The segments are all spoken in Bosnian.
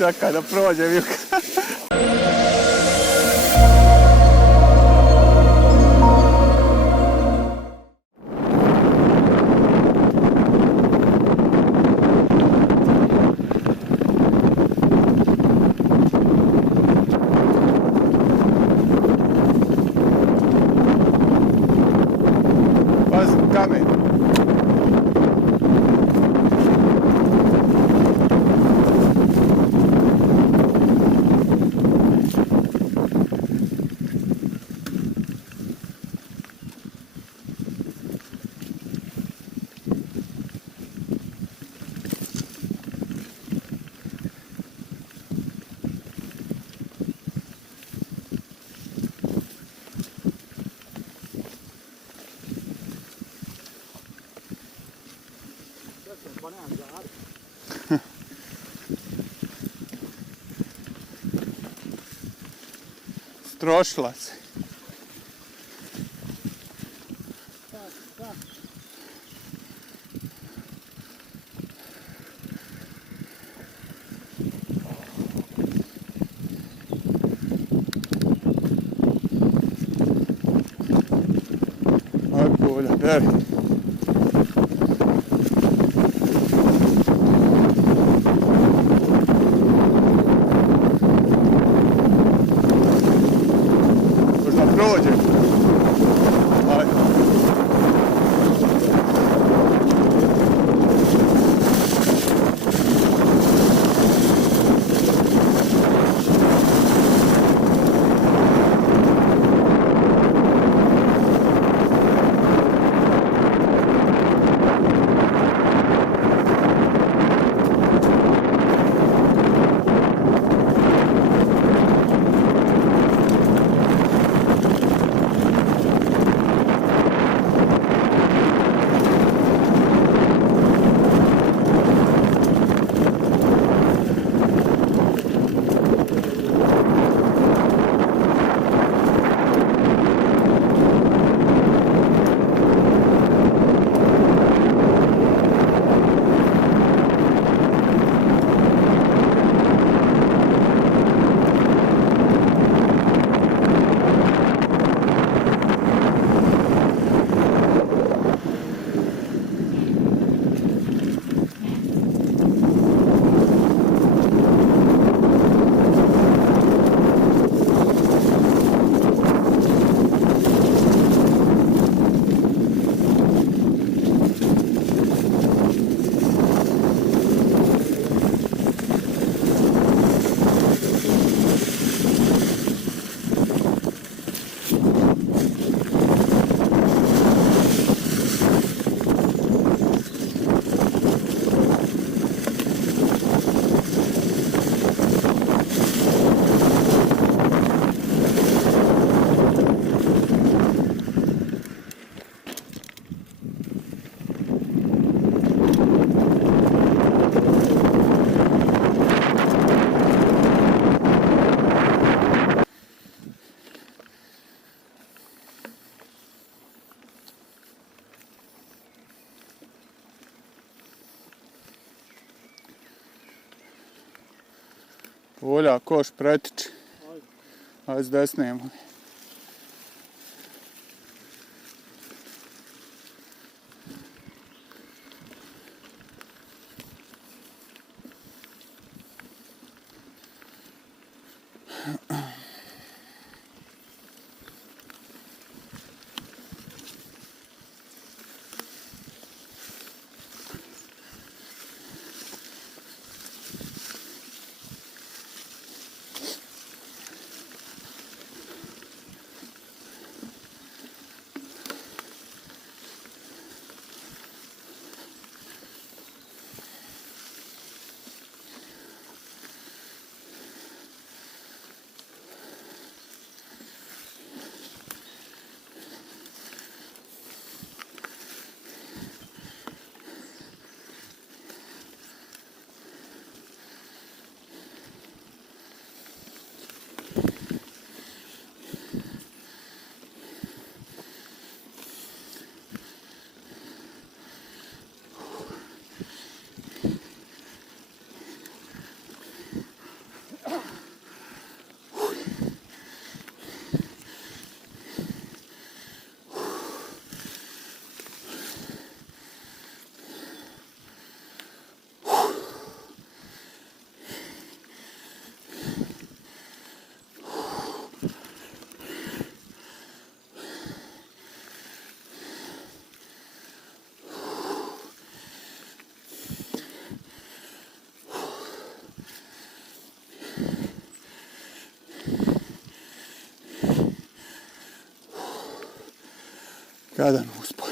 čekaj da prođem. Pazi, kamen. Strošila se. Aj Pulja, bježi. Prođe. Ajde. Pulja, koš pretiči. Ajde s desnijom. Lagadan uspon.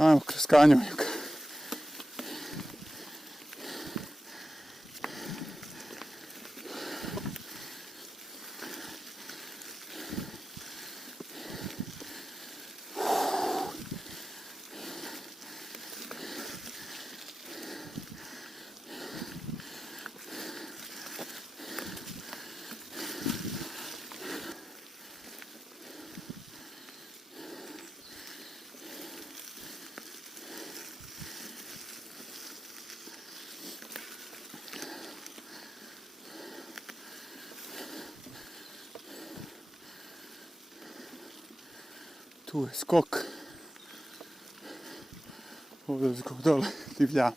Ajmo kroz kanjonjuk. Tu je skok. Ovdje skok dole divljamo.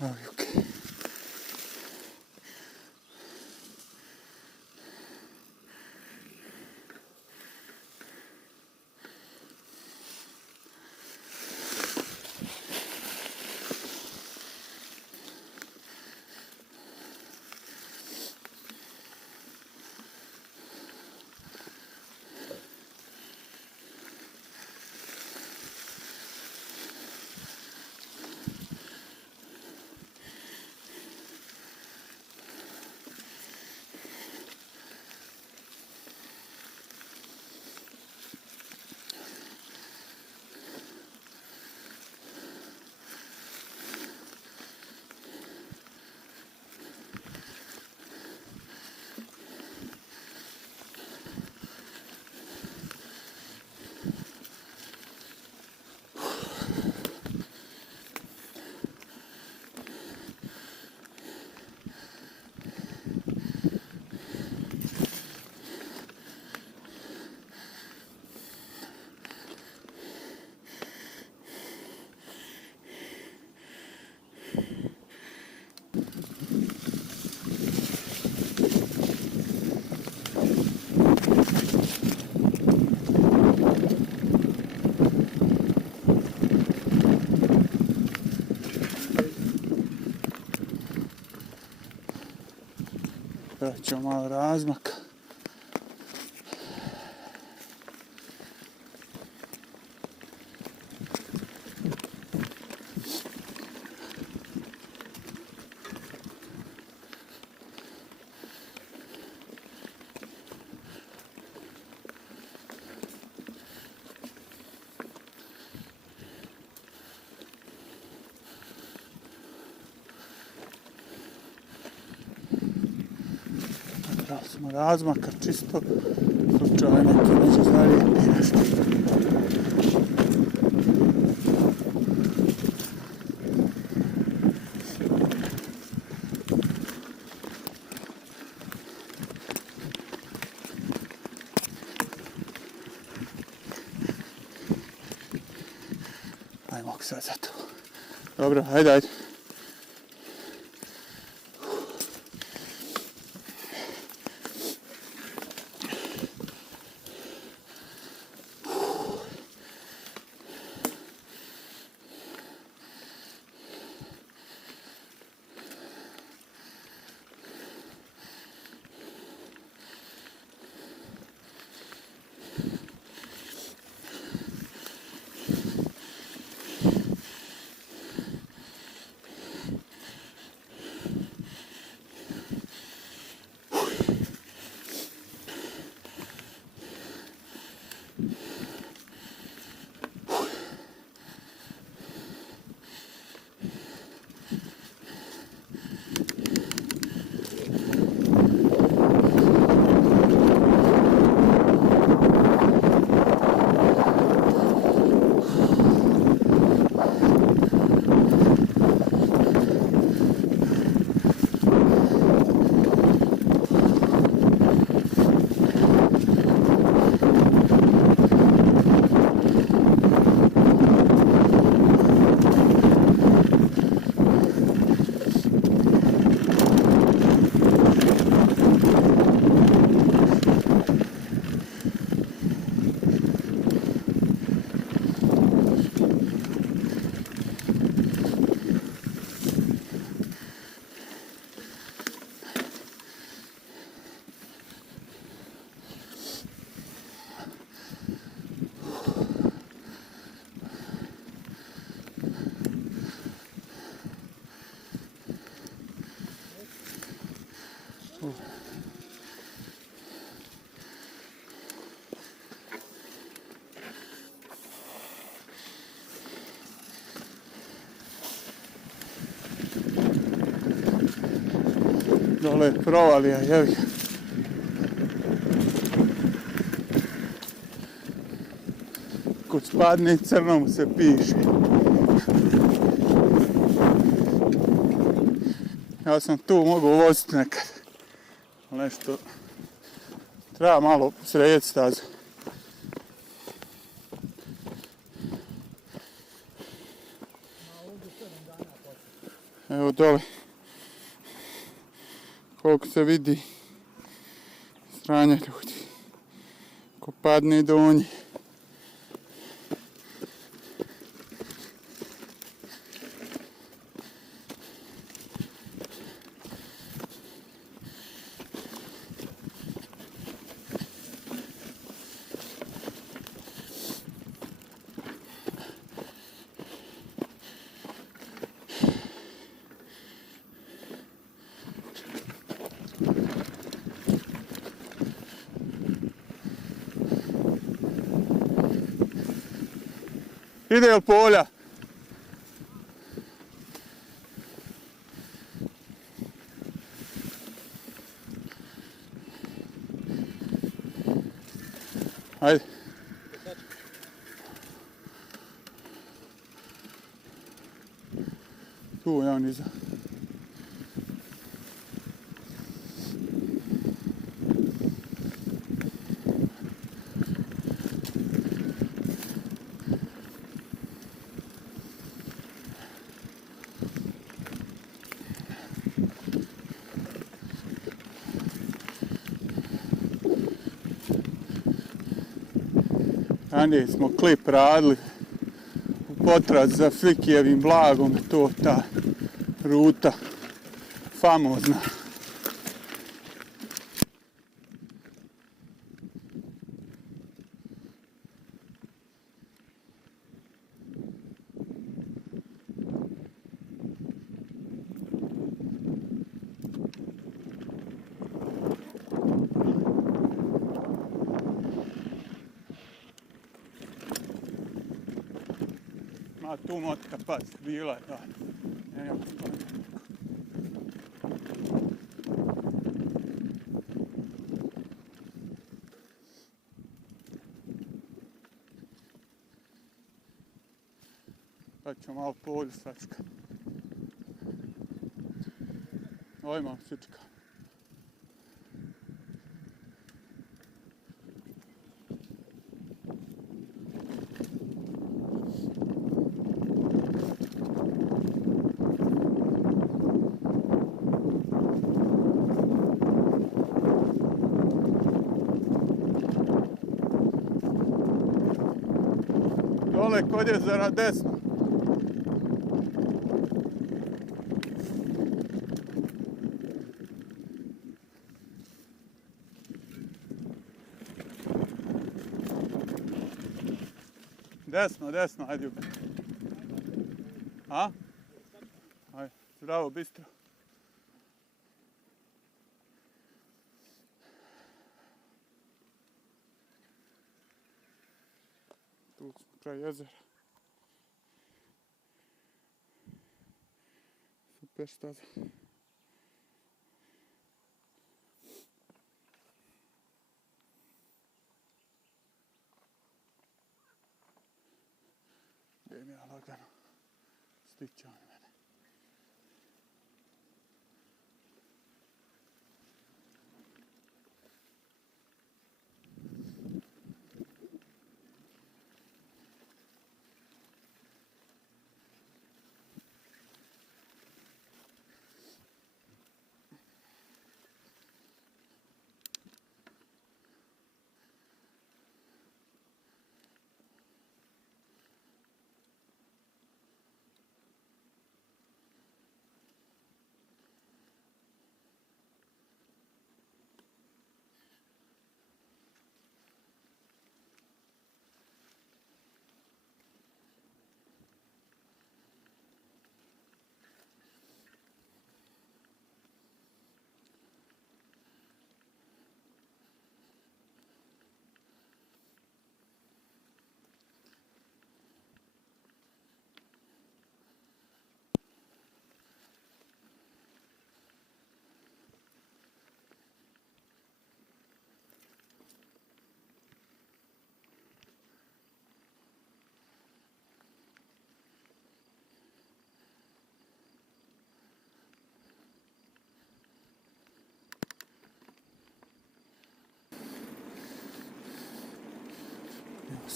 Evo, okej. Vraćamo malo razmaka. Dali smo razmaka čisto, slučajno neki neće zarijeti nešto. Ajmo sad za to. Dobro, ajde. Dole je provalija, jevi. Kod spadne crnom se piše. Ja sam tu mogu voziti nekad. Nešto treba malo srediti stazu. Evo dole. Koliko se vidi stranje ljudi. Ko padne donji. Ide li polja? Ajde. Tu ja niza. Ranije smo klip radili u potrazi za Fikijevim blagom, to ta ruta famozna. Ma tu motka pas, bila je, da. Evo, sad ću malo polju sačka. Oj, malo sička. Dole kod jezera desno. Desno, desno, ajde. A? Ajde, zdravo, bistro. Tu smo kraj jezera. Super staza. Gdje mi ja lagano stiće on mene.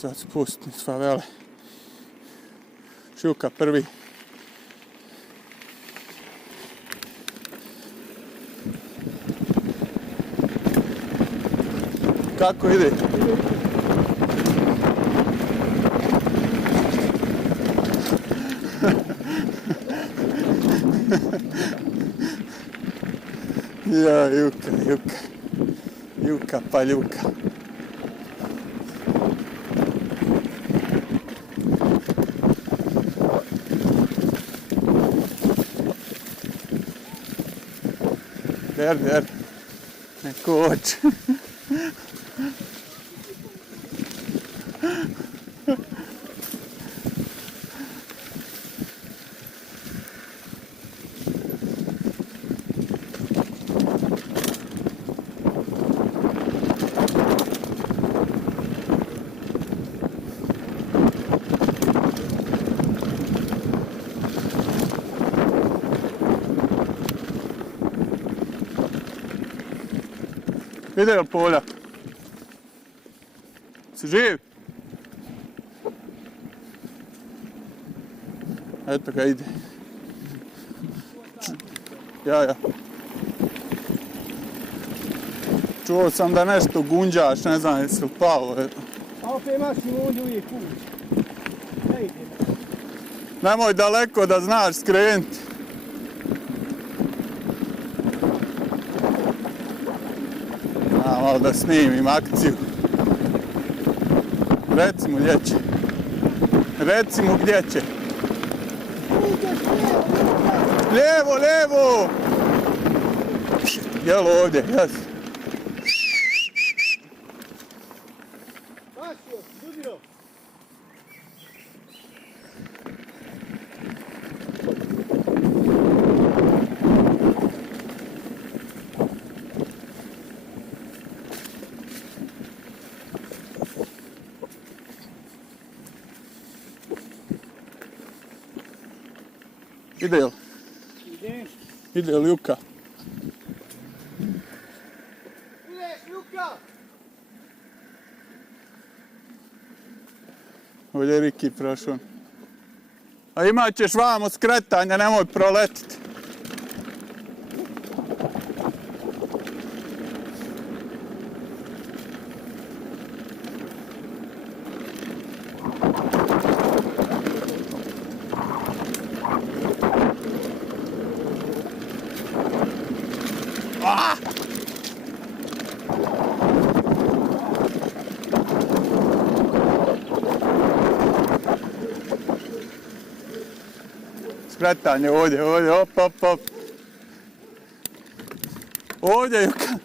sad spustim s favele. Šuka prvi. Kako ide? Ja, Juka Paljuka. Der, ne koč. Vidjeli Polja? Si živ? Eto ga ide. Ja. Čuo sam da nešto gunđaš, ne znam jesi li pao. A opet imaš i ovdje uvijek kuć. Ne ide. Nemoj daleko da znaš skrenuti. Malo da snimim akciju. Reci mu gdje će. Reci mu gdje će. Lijevo! Jel ovdje, jes. Vašio, Dudiro. Ide li? Ide li Juka? Ideš, Luka! Ovdje je Riki prošao. A imat ćeš vamo skretanja, nemoj proletiti. Skretanje ovdje, op. Ovdje, Juka.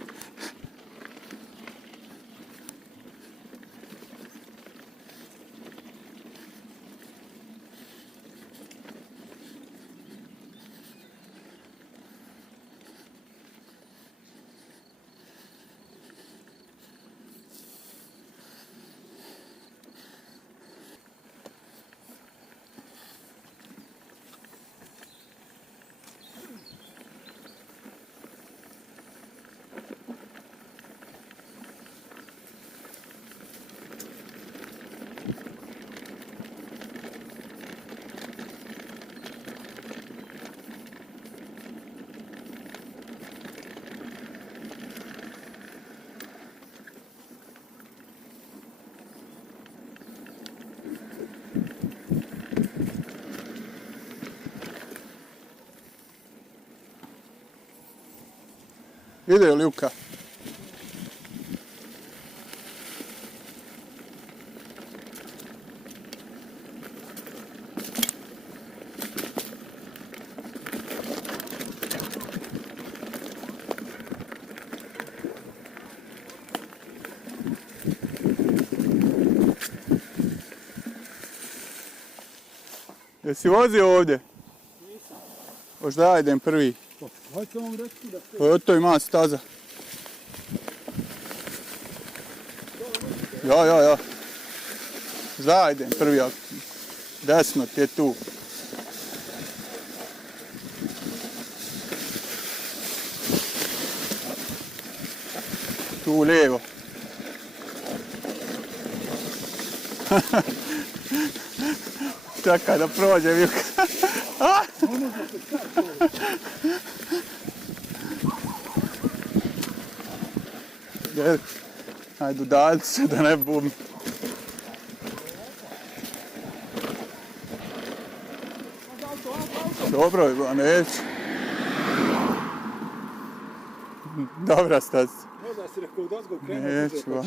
Ide li Juka? Jesi vozio ovdje? Nisam. Hoš da ja idem prvi? Hoću vam reći da ste... Eto ima staza. Ja. Da idem prvi, desno ti je tu. Tu lijevo. Čekaj da prođe Vjuka. Ajde udaljiti se da ne bum. Dobro je, ba neću. Dobra staza. Možda si rekao da ozgo krenuo. Neću, ba.